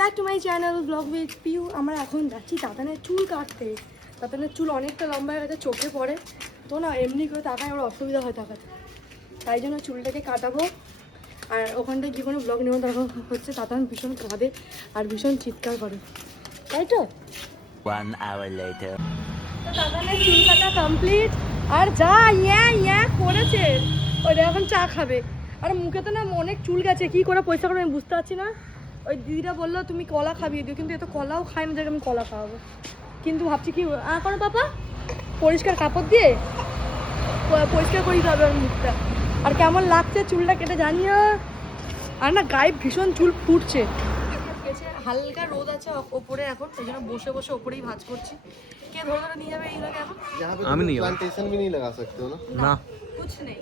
Back to my channel blog with Piu. আমরা এখন যাচ্ছি তাতানের চুল কাটতে। তাতানের চুল অনেকটা লম্বা হয়ে গেছে, চোখে পড়ে তো না, এমনি করে তাকায় আমার অসুবিধা হয় তাকাতে, তাই জন্য চুলটাকে কাটাবো। আর ওখানটায় গিয়ে কোনো ব্লগ নেব তখন হচ্ছে তাতান ভীষণ কাঁদে আর ভীষণ চিৎকার করে, তাই তো। 1 hour later. তো তাতানের চুল কাটা কমপ্লিট। আর যা ইয়া করেছে, ওইটা এখন চা খাবে। আর মুখে তো না অনেক চুল গেছে, কী করে পয়সা করে আমি বুঝতে পারছি না। ওই দিদিটা বললো তুমি কলা খাবিয়ে দিও, কিন্তু এত কলাও খাই না, যাকে আমি কলা খাওয়াবো। কিন্তু ভাবছি কি করো পাপা, পরিষ্কার কাপড় দিয়ে পরিষ্কার করি যাবে ওর মুখটা। আর কেমন লাগছে চুলটা কেটে জানিও। আর না গায়ে ভীষণ চুল ফুটছে। হালকা রোদ আছে ওপরে এখন, সেই জন্য বসে বসে ওপরেই ভাঁজ করছি। কে ধরে ধরে নিয়ে যাবে এইগুলোকে এখন? আমি नहीं प्लांटेशन भी नहीं लगा सकते हो ना না कुछ नहीं।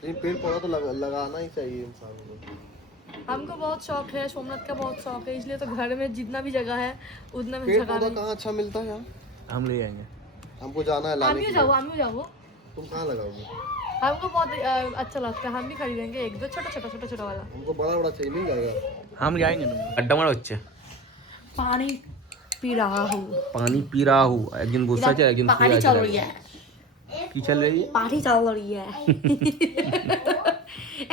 लेकिन पेड़ पौधा तो लगाना ही चाहिए इंसान को। हमको बहुत शौक है, सोमनाथ का बहुत शौक है, इसलिए तो घर में जितना भी जगह है उतना में पेड़ जगह पौधा में कहाँ अच्छा मिलता है यहाँ? हम ले जाएंगे। हमको जाना है लाने के लिए। आमियो जाओ। तुम कहाँ लगाओगे? हमको बहुत अच्छा लगता है, हम भी खरीदेंगे एक दो छोटा वाला। हमको बड़ा बड़ा चाहिए, मिल जाएगा? हम जाएंगे तुम अड्डा मारा হচ্ছে पानी पी रहा हूँ। पानी पी रहा हूँ। একজন বসে আছে, একজন पानी चल रही है, কি চল रही है? পার্টি চল রही है।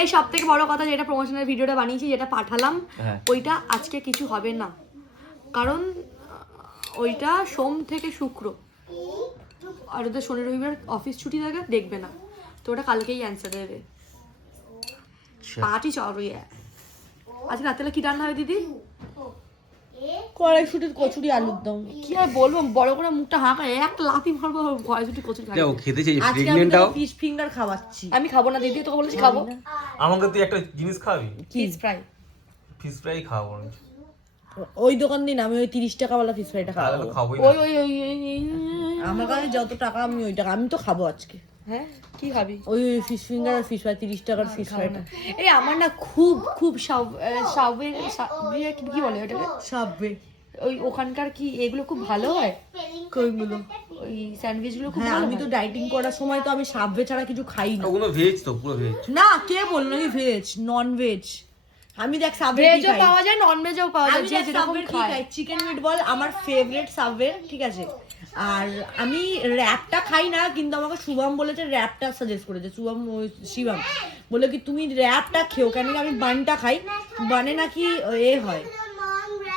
এই সব থেকে বড় কথা, যেটা প্রমোশনের ভিডিওটা বানিয়েছি, যেটা পাঠালাম, ওইটা আজকে কিছু হবে না, কারণ ওইটা সোম থেকে শুক্র, আর ওদের শনি রবিবার অফিস ছুটি থাকে, দেখবে না, তো ওটা কালকেই অ্যান্সার দেবে। পার্টি চল রही है। আজকে রাত্রে কি রান্না হবে দিদি? কড়াইশুটির কচুরি আলুর দম। কি আর বলবো, বড় করে মুখটা হাঁকা, এক লাফি মারবো কড়াইশুটি কচুরি খাবো। যাও খেতে চাই, আজকে আমি প্রেগন্যান্ট তো হও। ফিশ ফিঙ্গার খাওয়াচ্ছি। আমি খাবো না দিদি, তোকে বলেছি খাবো। আমাকে তুই একটা জিনিস খাওয়াবি, ফিশ ফ্রাই। ফিশ ফ্রাই খাওয়াবো আমি। ওই দোকান দিন, আমি ওই 30 টাকাওয়ালা ফিশ ফ্রাইটা তাহলে খাবো। তো খাবোই ওই না। ওই ওই ওই- ওই- আমার কাছে যত টাকা আমি ওই টাকা আমি তো খাবো আজকে। হ্যাঁ কি খাবি? ওই ফিশ ফিঙ্গার আর ফিশ ফ্রাই 30 টাকার ফিশ ফ্রাইটা। এই আমার না খুব খুব কি বলে ওটাকে, সাবওয়ে। ওই ওখানকার কি এগুলো খুব ভালো হয়, কইগুলো? ওই স্যান্ডউইচ গুলো খুব হ্যাঁ, ভালো আমি তো হয়। ডাইটিং করার সময় তো আমি সাবওয়ে ছাড়া কিছু খাই না। ওগুলো ভেজ তো, পুরো ভেজ। না, কে বললো নাকি ভেজ? Non veg. আমি দেখ সাবওয়ে ভেজও পাওয়া যায়, নন ভেজও পাওয়া যায়, আমি যে যেরকম খায়। চিকেন মিটবল আমার ফেভারিট সাবওয়ে, ঠিক আছে। আর আমি র্যাপটা খাই না, কিন্তু আমাকে শুভম বলেছে, র্যাপটা সাজেস্ট করেছে শিবম বলে কি তুমি র্যাপটা খেও, কেন কি আমি বানটা খাই, বানে নাকি এ হয়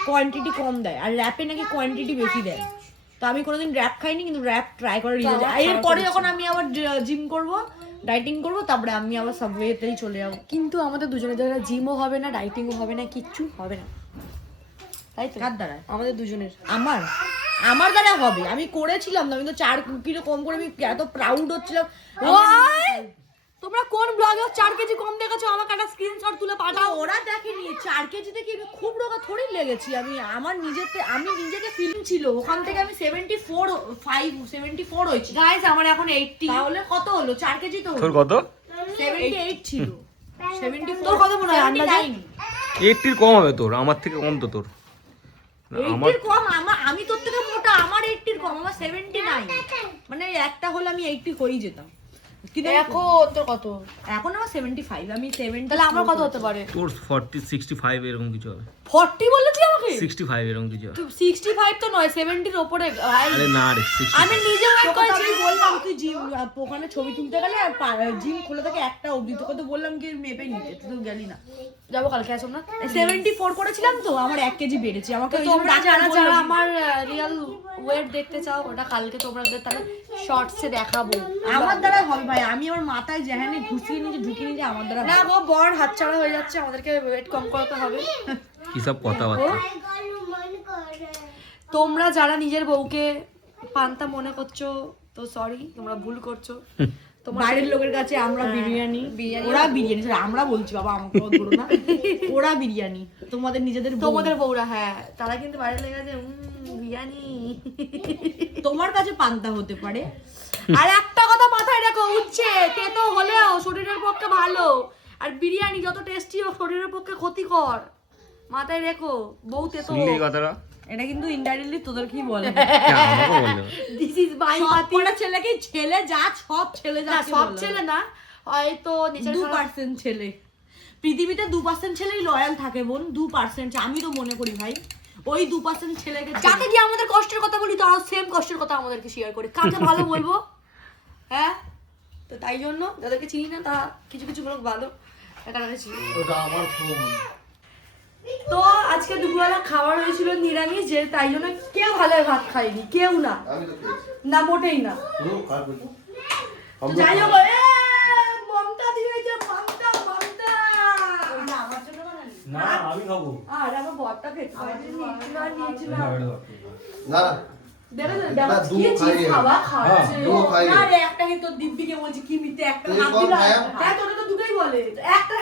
কোয়ান্টিটি কম দেয়, আর র্যাপে নাকি কোয়ান্টিটি বেশি দেয়। তো আমি কোনোদিন র্যাপ খাইনি, কিন্তু র্যাপ ট্রাই করার ইচ্ছা আছে। এরপরে যখন আমি আবার জিম করব, ডাইটিং করব, তারপরে আমি আবার সাবওয়েতেই চলে যাবো। কিন্তু আমাদের দুজনের দ্বারা জিমও হবে না, ডাইটিংও হবে না, কিচ্ছু হবে না, তাই তো? কার দ্বারা? আমাদের দুজনের। আমার দ্বারা হবে, আমি করেছিলাম তো, আমি তো 4 কিলো কম করে আমি এত প্রাউড হচ্ছিলাম। তোমরা কোন ব্লগে 4 কেজি কম দেখেছো? আমাকে একটা স্ক্রিনশট তুলে পাঠাও। ওরা দেখেনি 4 কেজিতে কি আমি খুব রোগা থোড়ি লেগেছি। আমি নিজেকে ফিলিং ছিল, ওখান থেকে আমি 74 হয়েছি। গাইস আমার এখন 80। তাহলে কত হলো? 4 কেজি তো তোর কত? 78 ছিল। 74 তোর কত মনে হয় আন্দাজে? 80 কম হবে তোর, আমার থেকে কম তো তোর। আমার 80 কম। আমি তোর থেকে মোটা, আমার 80 কম, আমার 79। মানে একটা হলে আমি 80 হয়েই যেতাম। কিন্তু এখন তোর কত? এখন আমার 75, আমি 70। তাহলে আমার কত হতে পারে? তোর 40 65 এরকম কিছু হবে। 40 বললি তুই আমাকে? 65 এরকম কিছু হবে। তুই 65 তো নয়, 70 এর উপরে। আরে না রে, 65। আমি নিজে ওয়েট তোকে তো করেছি। আমি বললাম তুই জিম ওখানে ছবি তুলতে গেলে আর জিম খোলা থাকে একটা অবধি, তোকে তো বললাম কি মেপে নিতে, তুই তো গেলি না। যাবো কালকে, আসো না? 74 করেছিলাম তো, আমার 1 কেজি বেড়েছে। আমাকে ওই তোমরা জন্য যারা ডাক্তার যারা বললো, আমার রিয়েল ওয়েট দেখতে চাও, ওটা কালকে তোমাদের তাহলে শর্টসে দেখাবো। আমার দ্বারা হবে ভাই, আমি আমার মাথায় যেখানে ঘুষিয়ে নিয়ে ঢুকিয়ে নিয়ে আমার দ্বারা না হবে। গো, বর হাতছাড়া হয়ে যাচ্ছে, আমাদেরকে ওয়েট কম করাতে হবে। কি সব কথাবার্তা। তোমরা যারা নিজের বউকে পান্তা মনে করছো, তো সরি, তোমরা ভুল করছো। বাইরের লোকের কাছে আমরা বিরিয়ানি, ওরা বিরিয়ানি, আমরা বলছি বাবা আমাকে ধরো না, ওরা বিরিয়ানি, তোমাদের নিজেদের বউ। তোমাদের বউরা, হ্যাঁ, তারা কিন্তু বাইরে লেগে আছে বিরিয়ানি। তোমার কাছে পান্তা হতে পারে। আর একটা কথা মাথায় রাখো, উচ্ছে তেতো হলেও শরীরের পক্ষে ভালো, আর বিরিয়ানি যত টেস্টি হোক শরীরের পক্ষে ক্ষতিকর। মাথায় রেখো, বউ তেতো। শুনলি এই কথাটা? এটা কিন্তু ইনডাইরেক্টলি তোদের কি বলে, আমাকে বললো। দিস ইজ মাই সব পাতি। কটা ছেলেকে ছেলে যা, সব ছেলে যা, না সব ছেলে না, হয়তো নেচার 2% ছেলে পৃথিবীতে 2% ছেলেই লয়াল থাকে বোন, 2%। আমি তো মনে করি ভাই ওই 2% ছেলেকে যাকে গিয়ে আমাদের কষ্টের কথা বলি তারা সেম কষ্টের কথা আমাদেরকে শেয়ার করে, কাকে ভালো বলবো? হ্যাঁ, তো তাই জন্য যাদেরকে চিনি না তারা কিছু কিছু লোক ভালো, এখানে চিনি। ওটা আমার ফোন। তো আজকে দুপুরবেলা খাবার হয়েছিল নিরামিষ, যে তাই জন্য কেউ ভালো ভাত খায়নি, কেউ না, আমি তো খেয়েছি। না মোটেই না। খারাপ হয়েছে। তো যাই হোক, মমতা দিয়েছে, মমতা মমতা। আমার জন্য বানালি? না আমি খাবো। আর আমার বরটা খেতে পারেনি, নিয়েছিল। না না দেখো তো, না, দেখো দু কি চিজ খাইয়ে। খাওয়া খাচ্ছে। দু খাইয়ে। না রে, একটা কি তোর দিব্যিকে বলছি কি মিথ্যে, একটা তুই হাত কম দিলা, খায়া? একটা হাত। হ্যাঁ, তোরা তো দুটোই বলে, একটা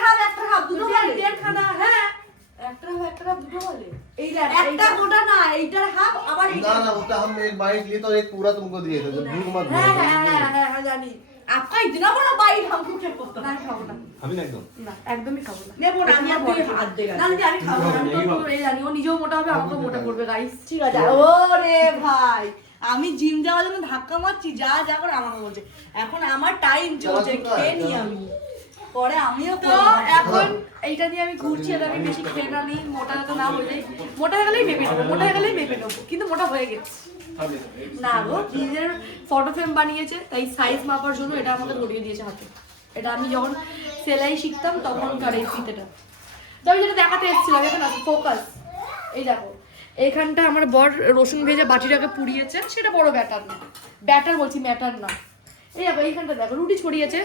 হাফ দুটো বলে, দেড় খানা, হ্যাঁ একটা হাফ দুটো বলে। এই দেখ, একটা গোটা না, এইটার হাফ আবার ना এইটা। ना होता हम एक बाइट लिए तो एक पूरा तुमको दिए थे जब भूख मत হ্যাঁ হ্যাঁ হ্যাঁ হ্যাঁ হ্যাঁ, জানি। আপকা ইতনা বড় বাইট हमको क्या पता। না, আমি খাবো না, আমি না একদম। না একদমই খাবো না। নেবো না, আমি আর তুই হাত দে না দিদি, আমি খাবো না, আমি তো এই জানি ও নিজেও মোটা হবে, আমাকেও মোটা করবে গাইস। ঠিক আছে। ওরে ভাই, আমি জিম যাওয়ার জন্য ধাক্কা মারছি, যা যা করে আমাকে বলছে। এখন আমার টাইম চলছে, খেয়ে নি আমি, পরে আমিও তো এখন এইটা দিয়ে আমি ঘুরছি, আর আমি বেশি খেয়ে না নিই, মোটা তো না হয়ে যাই, মোটা হয়ে গেলেই মেপে নেবো, মোটা হয়ে গেলেই মেপে নেবো, কিন্তু মোটা হয়ে গেছে না গো। নিজের ফটো ফ্রেম বানিয়েছে, তাই সাইজ মাপার জন্য এটা আমাকে ধরিয়ে দিয়েছে হাতে। এটা আমি যখন সেলাই শিখতাম তখনকার এই ফিতেটা। তো আমি যেটা দেখাতে এসেছিলাম, এখন আছে ফোকাস। এই দেখো, এইখানটা আমার বর রসুন ভেজে বাটিটাকে পুড়িয়েছে, সেটা বড় ব্যাটার না, ব্যাটার বলছি ম্যাটার না। এই দেখো এইখানটা দেখো রুটি ছড়িয়েছে,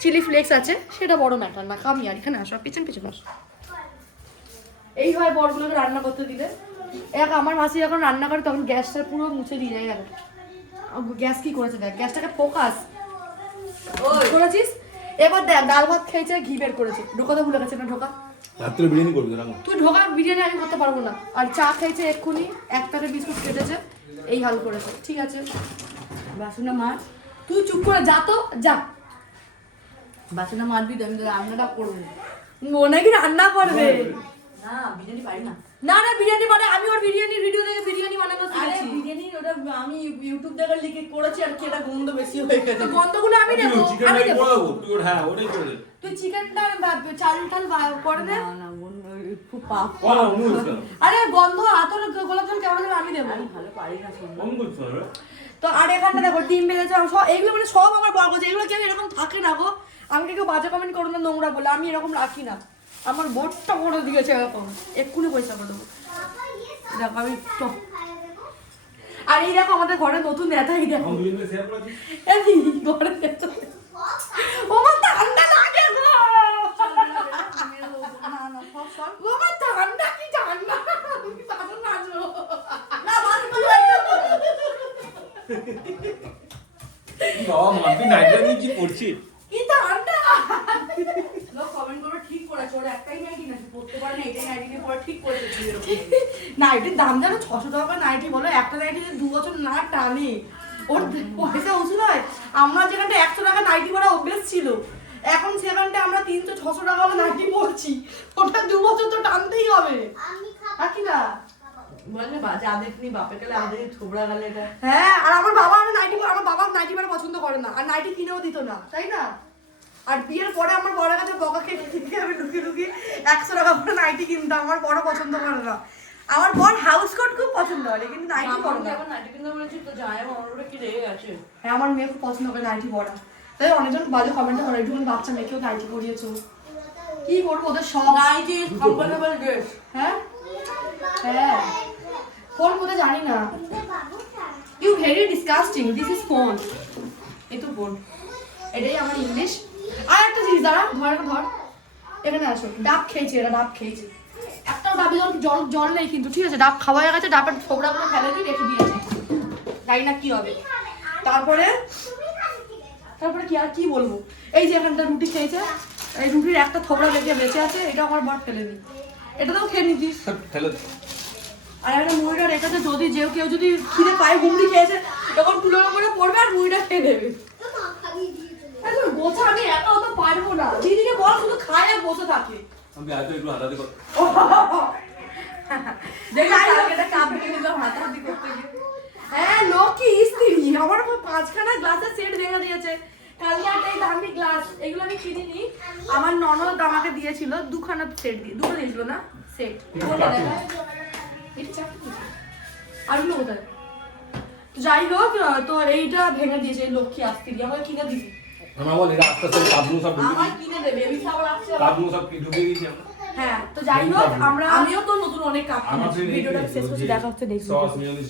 চিলি ফ্লেক্স আছে, সেটা বড় ম্যাটার না। কামি আর এখানে আসো, পিছন পিছন আসো। এই হয় বরগুলোকে রান্না করতে দিলে। এক আমার মাসি যখন রান্না করে তখন গ্যাসটা পুরো মুছে দিয়ে যায়। দেখো গ্যাস কি করেছে, দেখ গ্যাসটাকে ফোকাস করেছিস। এবার দেখ ডাল ভাত খেয়েছে, ঘি বের করেছে, ঢোকাতে ভুলে গেছে না, ঢোকা রাত্রে বিরিয়ানি করবি না? তুই ঢোকা বিরিয়ানি আমি করতে পারবো না। আর চা খাইছে এক্ষুনি, এক প্যাকেট বিস্কুট কেটেছে, এই হাল করেছে। ঠিক আছে, বাসনা মাছ, তুই চুপ করে যা, তো যা, বাসনা মারবি তো, আমি তো রান্নাটা করবো। মনে কি রান্না করবে? না বিরিয়ানি পারি না। না না, বিরিয়ানি মানে আমি ওর বিরিয়ানির ভিডিও দেখে বিরিয়ানি বানানো আরে শিখেছি। বিরিয়ানি ওটা আমি ইউটিউব দেখে লিখে করেছি, আর কি এটা গন্ধ বেশি হয়ে গেছে। তো গন্ধগুলো আমি দেবো, আমি দেবো। হ্যাঁ ওটাই করে দে। তুই চিকেনটা চাল টাল করে দে। না না বোন, খুব পাপ। আরে গন্ধ আতর গোলাপ জল কেমন দেবে, আমি দেবো। আমি ভালো পারি না শুনতে। কম করছো রে? তো আর এখানটা দেখো ডিম বেজেছে, সব এইগুলো মানে সব আমার বড় করছে। এগুলো কেউ এরকম থাকে না গো, আমাকে কেউ বাজে কমেন্ট করো না নোংরা বলে, আমি এরকম রাখি না। আমার বোর্ডটা করে দিয়েছে এরকম, এক্ষুনি পয়সা করে দেবো। দেখো আমি আর এই দেখো আমাদের ঘরে নতুন নেতাই দেখো, আমি বিরিয়ানি শেয়ার করেছি। এই ঘরে নেতা। ও মা ঠান্ডা লাগে গো, ও মা ঠান্ডা, কি ঠান্ডা, তুমি পাগল নাচো না, বাবা মাম্পি নাইটে নিয়ে কি করছিস? কি ঠান্ডা। লোক কমেন্ট করবে ঠিক করেছে, ওর একটাই নাইটি নাকি পড়তে পারে না, এটাই নাইটি নিয়ে পরে ঠিক করেছে। নাইটির দাম জানো 600 টাকা নাইটি, বলো একটা নাইটি 2 বছর না টানে, ওর পয়সা উসুল হয়। আমরা যেখানটা 100 টাকা নাইটি পরা অভ্যেস ছিল, এখন সেখানটা আমরা 300-600 টাকা হলে নাইটি পরছি, ওটা 2 বছর তো টানতেই হবে। আর কি না বলে বাজে আদেক নি বাপে গেলে আদেক ছোবড়া গেলে এটা। হ্যাঁ, আর আমার বাবা আমার বাবা নাইটি পরা পছন্দ করে না, আর নাইটি কিনেও দিত না, তাই না? আর বিয়ের পরে আমার বড় কাছে বকা খেয়ে আমি ঢুকিয়ে 100 টাকা করে নাইটি কিনতাম, আমার বড় পছন্দ করে না। আমার বর হাউস কোট খুব পছন্দ করে, কিন্তু নাইটি পরে না। এখন নাইটি কিনতে বলেছি তো যায়, আমার ওটা কি রেগে গেছে। হ্যাঁ, আমার মেয়ে খুব পছন্দ করে নাইটি পরা, তাই অনেকজন বাজে কমেন্ট করে, একটু বাচ্চা মেয়েকেও নাইটি পরিয়েছো, কি করবো ওদের সব। Nightie is comfortable dress. হ্যাঁ হ্যাঁ, ফোন কোথায় জানি না। You very disgusting, this is phone. এই তো ফোন, এটাই আমার ইংলিশ। আর একটা জিনিস দাঁড়া, ধর এখানে আসো। ডাব খেয়েছে, এরা ডাব খেয়েছে, একটাও ডাবে জল নেই কিন্তু, ঠিক আছে? ডাব খাওয়া হয়ে গেছে, ডাবের ছোবড়াগুলো ফেলে দিয়ে রেখে দিয়েছে, জানি না কি হবে। তারপরে কি আর কি বলবো, এই যে এখানটা রুটি খেয়েছে, এই রুটির একটা থোবড়া রেখে বেঁচে আছে, এটা আমার বর ফেলে দিই, এটাতেও খেয়ে নিতিস। ফেলে আর একটা মুড়িটা রেখেছে, যদি কেউ যদি খিদে পায়, হুমড়ি খেয়েছে, তখন তুলোর করে পড়বে আর মুড়িটা খেয়ে দেবে। গোছা আমি একা অত পারবো না, দিদিকে বল শুধু খায় আর বসে থাকে। আমি আজ একটু হাতাহাতি কর। হ্যাঁ, লোক কি স্ত্রী, আমার 5খানা গ্লাসের সেট ভেঙে দিয়েছে, কালকে একটা এই দামি গ্লাস, এগুলো আমি কিনিনি, আমার ননদ আমাকে দিয়েছিল, দুখানা সেট দিয়ে, দুটো দিয়েছিল না সেট। আর কোথায়? যাই হোক, তো এইটা ভেঙে দিয়েছে এই লক্ষ্মী আসতে গিয়ে, আমাকে কিনে দিবি। আমার বল এটা আস্তে আস্তে কাবলু সব ঢুকে আমার কিনে দেবে, বেবি শাওয়ার আসছে। কাবলু সব কি ঢুকে দিয়েছি আমরা। হ্যাঁ, তো যাই হোক, আমিও তো নতুন অনেক কাপ কিনেছি। ভিডিওটা শেষ করছি, দেখা হচ্ছে নেক্সট সস মিউনিস